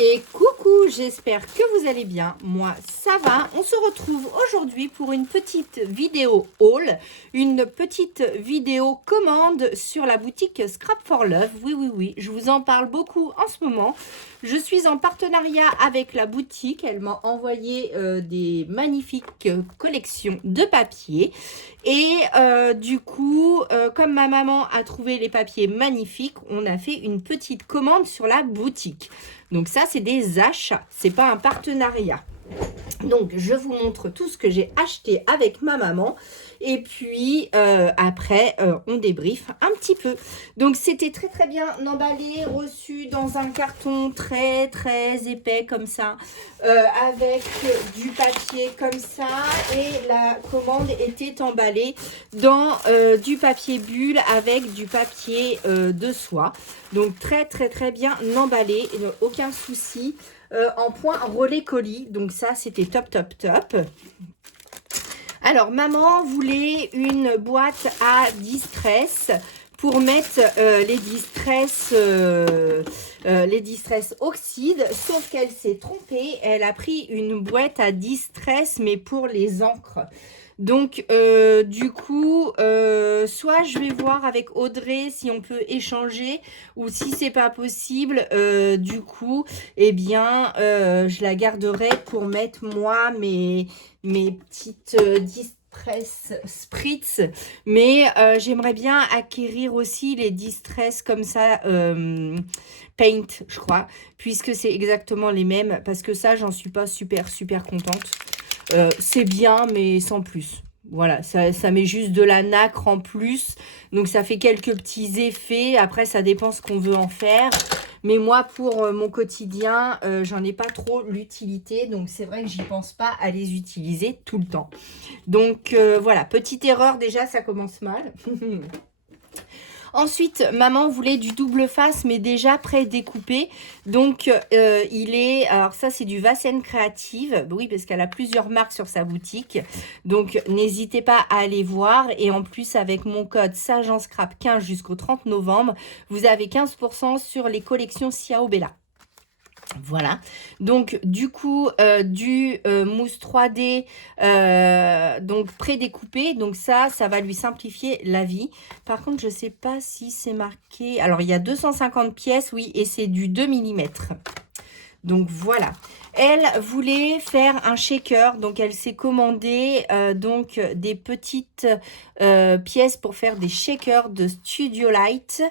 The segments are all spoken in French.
Et coucou, j'espère que vous allez bien. Moi, ça va. On se retrouve aujourd'hui pour une petite vidéo haul, une petite vidéo commande sur la boutique Scrap for Love. Oui, je vous en parle beaucoup en ce moment. Je suis en partenariat avec la boutique. Elle m'a envoyé des magnifiques collections de papier. Et du coup, comme ma maman a trouvé les papiers magnifiques, on a fait une petite commande sur la boutique. Donc ça, c'est des achats, c'est pas un partenariat. Donc, je vous montre tout ce que j'ai acheté avec ma maman. Et puis, après, on débriefe un petit peu. Donc, c'était très bien emballé, reçu dans un carton très épais comme ça. Avec du papier comme ça. Et la commande était emballée dans du papier bulle avec du papier de soie. Donc, très bien emballé. Aucun souci. En point relais colis, donc ça c'était top. Alors maman voulait une boîte à distress pour mettre les distress oxydes, sauf qu'elle s'est trompée, elle a pris une boîte à distress mais pour les encres. Donc, du coup, soit je vais voir avec Audrey si on peut échanger ou si c'est pas possible, du coup, eh bien, je la garderai pour mettre moi mes petites distress spritz. Mais j'aimerais bien acquérir aussi les distress comme ça, paint, je crois, puisque c'est exactement les mêmes, parce que ça, j'en suis pas super contente. C'est bien, mais sans plus. Voilà, ça met juste de la nacre en plus. Donc, ça fait quelques petits effets. Après, ça dépend ce qu'on veut en faire. Mais moi, pour mon quotidien, j'en ai pas trop l'utilité. Donc, c'est vrai que j'y pense pas à les utiliser tout le temps. Donc, voilà, petite erreur. Déjà, ça commence mal. Ensuite, maman voulait du double face, mais déjà pré-découpé. Donc, il est... Alors, ça, c'est du Vasen Creative. Oui, parce qu'elle a plusieurs marques sur sa boutique. Donc, n'hésitez pas à aller voir. Et en plus, avec mon code SAGENSCRAP15 jusqu'au 30 novembre, vous avez 15% sur les collections Xiao Bella. Voilà, donc du coup du mousse 3D donc prédécoupé, donc ça va lui simplifier la vie. Par contre, je sais pas si c'est marqué, alors il y a 250 pièces, oui, et c'est du 2 mm. Donc voilà, elle voulait faire un shaker, donc elle s'est commandé donc des petites pièces pour faire des shakers de Studio Light.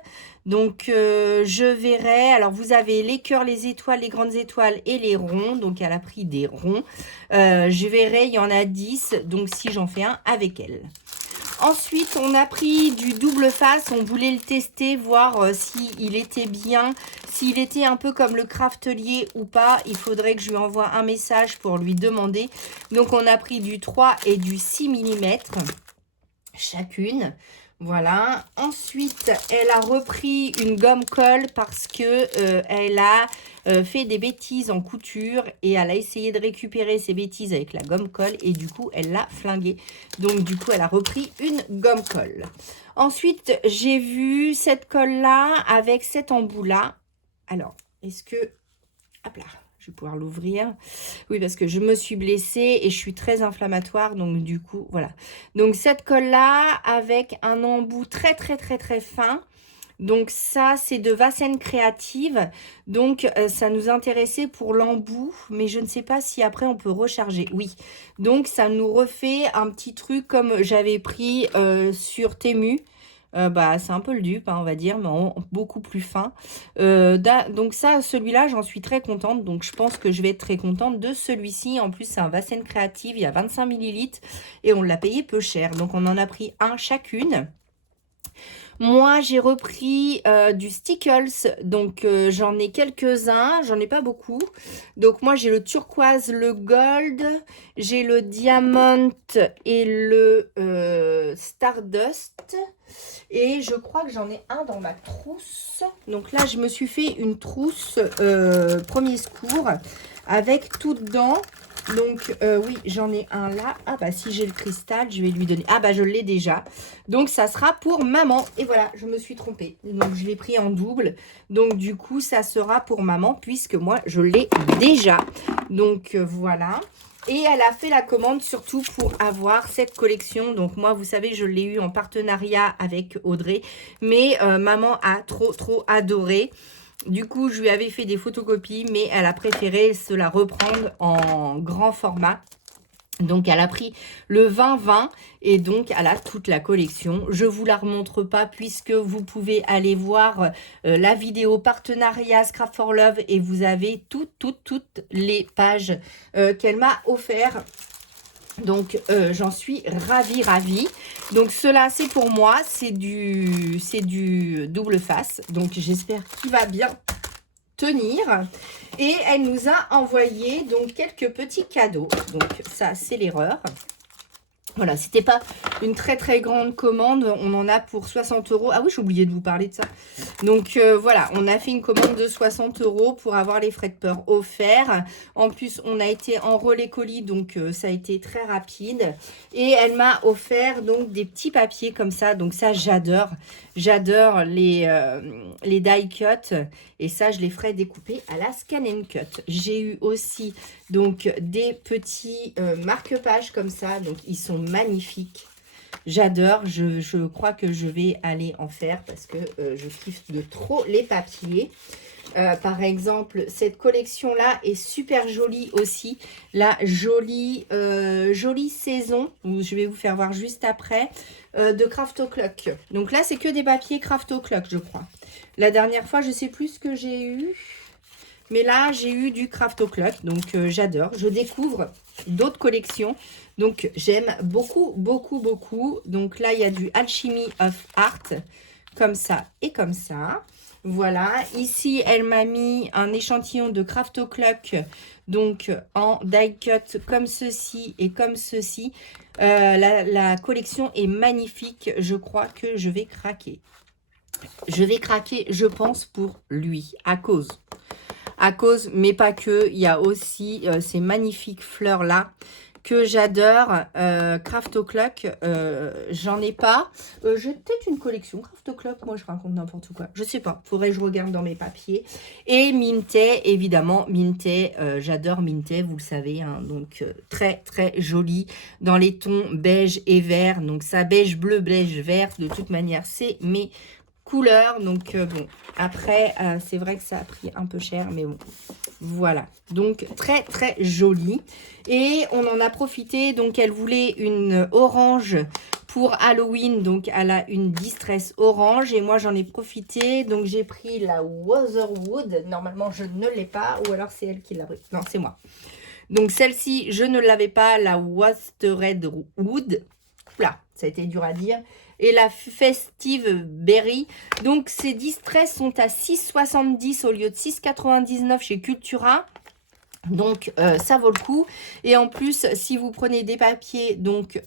Donc je verrai, alors vous avez les cœurs, les étoiles, les grandes étoiles et les ronds, donc elle a pris des ronds. Je verrai, il y en a 10, donc si j'en fais un avec elle. Ensuite, on a pris du double face. On voulait le tester, voir s'il était bien, s'il était un peu comme le Craftelier ou pas. Il faudrait que je lui envoie un message pour lui demander. Donc, on a pris du 3 et du 6 mm chacune. Voilà. Ensuite, elle a repris une gomme colle parce que elle a fait des bêtises en couture et elle a essayé de récupérer ses bêtises avec la gomme colle et du coup, elle l'a flinguée. Donc, du coup, elle a repris une gomme colle. Ensuite, j'ai vu cette colle-là avec cet embout-là. Alors, est-ce que... Hop là, je vais pouvoir l'ouvrir. Oui, parce que je me suis blessée et je suis très inflammatoire. Donc, du coup, voilà. Donc, cette colle-là avec un embout très fin. Donc, ça, c'est de Vasen Creative. Donc, ça nous intéressait pour l'embout. Mais je ne sais pas si après, on peut recharger. Oui. Donc, ça nous refait un petit truc comme j'avais pris sur Temu. Bah, c'est un peu le dupe, hein, on va dire, mais beaucoup plus fin. Donc ça, celui-là, j'en suis très contente. Donc, je pense que je vais être très contente de celui-ci. En plus, c'est un Vasen Creative, il y a 25 ml et on l'a payé peu cher. Donc, on en a pris un chacune. Moi, j'ai repris du Stickles, donc j'en ai quelques-uns, j'en ai pas beaucoup. Donc moi, j'ai le turquoise, le gold, j'ai le diamant et le stardust. Et je crois que j'en ai un dans ma trousse. Donc là, je me suis fait une trousse premier secours avec tout dedans. Donc, oui, j'en ai un là. Ah, bah, si j'ai le cristal, je vais lui donner. Ah, bah, je l'ai déjà. Donc, ça sera pour maman. Et voilà, je me suis trompée. Donc, je l'ai pris en double. Donc, du coup, ça sera pour maman puisque moi, je l'ai déjà. Donc, voilà. Et elle a fait la commande surtout pour avoir cette collection. Donc, moi, vous savez, je l'ai eu en partenariat avec Audrey. Mais maman a trop adoré. Du coup, je lui avais fait des photocopies, mais elle a préféré se la reprendre en grand format. Donc, elle a pris le 20-20 et donc, elle a toute la collection. Je ne vous la remontre pas puisque vous pouvez aller voir la vidéo partenariat Scrap for Love et vous avez toutes les pages qu'elle m'a offert. Donc, j'en suis ravie. Donc, cela, c'est pour moi. C'est du double face. Donc, j'espère qu'il va bien tenir. Et elle nous a envoyé donc quelques petits cadeaux. Donc, ça, c'est l'erreur. Voilà, c'était pas une très grande commande. On en a pour 60 €. Ah oui, j'ai oublié de vous parler de ça. Donc voilà, on a fait une commande de 60 € pour avoir les frais de port offerts. En plus, on a été en relais colis, donc ça a été très rapide. Et elle m'a offert donc des petits papiers comme ça. Donc ça, j'adore. J'adore les die cut. Et ça, je les ferai découper à la scan and cut. J'ai eu aussi donc des petits marque-pages comme ça. Donc ils sont magnifiques. J'adore. Je crois que je vais aller en faire parce que je kiffe de trop les papiers. Par exemple, cette collection-là est super jolie aussi. La jolie saison, je vais vous faire voir juste après, de Craft O'Clock. Donc là, c'est que des papiers Craft O'Clock, je crois. La dernière fois, je ne sais plus ce que j'ai eu. Mais là, j'ai eu du Craft O'Clock, donc j'adore. Je découvre d'autres collections. Donc, j'aime beaucoup. Donc là, il y a du Alchemy of Art, comme ça et comme ça. Voilà. Ici, elle m'a mis un échantillon de Craft O'Clock, donc en die cut comme ceci et comme ceci. La collection est magnifique. Je crois que je vais craquer. Je vais craquer, je pense, pour lui, à cause, mais pas que. Il y a aussi ces magnifiques fleurs-là que j'adore. Craft O'Clock, j'en ai pas. J'ai peut-être une collection Craft O'Clock. Moi, je raconte n'importe quoi. Je sais pas. Faudrait que je regarde dans mes papiers. Et Minté, évidemment. Minté, j'adore Minté, vous le savez. Hein, donc, très joli dans les tons beige et vert. Donc, ça, beige, bleu, beige, vert. De toute manière, c'est mes couleurs. Donc, bon. Après, c'est vrai que ça a pris un peu cher. Mais bon. Voilà, donc très jolie. Et on en a profité, donc elle voulait une orange pour Halloween, donc elle a une Distress orange et moi j'en ai profité, donc j'ai pris la Wotherwood. Normalement je ne l'ai pas, ou alors c'est elle qui l'a pris. Non, c'est moi. Donc celle-ci, je ne l'avais pas, la Wood. Oula, ça a été dur à dire. Et la Festive Berry. Donc, ces Distress sont à 6,70 au lieu de 6,99 chez Cultura. Donc, ça vaut le coup. Et en plus, si vous prenez des papiers donc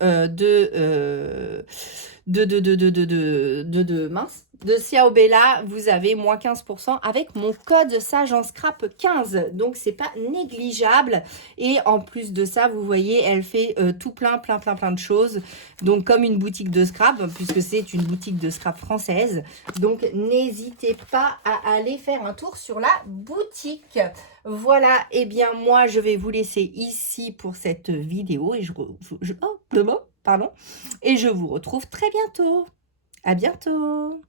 de Xiao Bella, vous avez moins 15% avec mon code Sage en Scrap 15. Donc, c'est pas négligeable. Et en plus de ça, vous voyez, elle fait tout plein de choses. Donc, comme une boutique de scrap, puisque c'est une boutique de scrap française. Donc, n'hésitez pas à aller faire un tour sur la boutique. Voilà, et bien moi, je vais vous laisser ici pour cette vidéo. Et et je vous retrouve très bientôt. À bientôt.